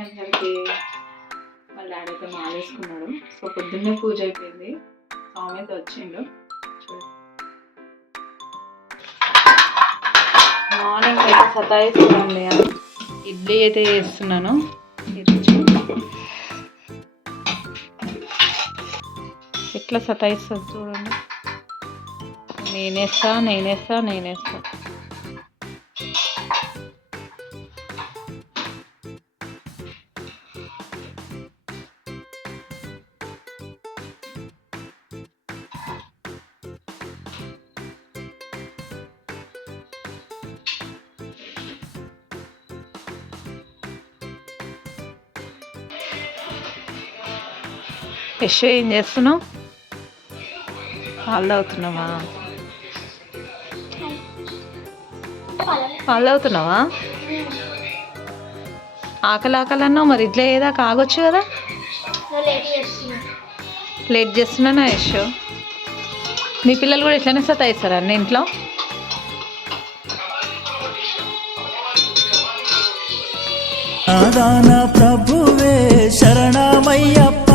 అయ్యేసరికి వాళ్ళ డాడీ అయితే మాలేసుకున్నాడు. సో పొద్దున్నే పూజ అయిపోయింది. స్వామి అయితే వచ్చిండు. మార్నింగ్ అయితే సతాయిస్తుందండి. ఇడ్లీ అయితే చేస్తున్నాను. ఎట్లా సతాయిస్తుంది చూడండి. నేనేస్తా. యశ్ ఏం చేస్తున్నావు? పాలు తాగుతున్నావా? ఆకలి అన్నావు, మరి ఇట్లా ఏదా కాగొచ్చు కదా. లేట్ చేస్తున్నానా యశ్? మీ పిల్లలు కూడా ఇట్లనే సతాయిస్తారా అన్న ఇంట్లో? ప్రభువే శరణమయ్యప్ప.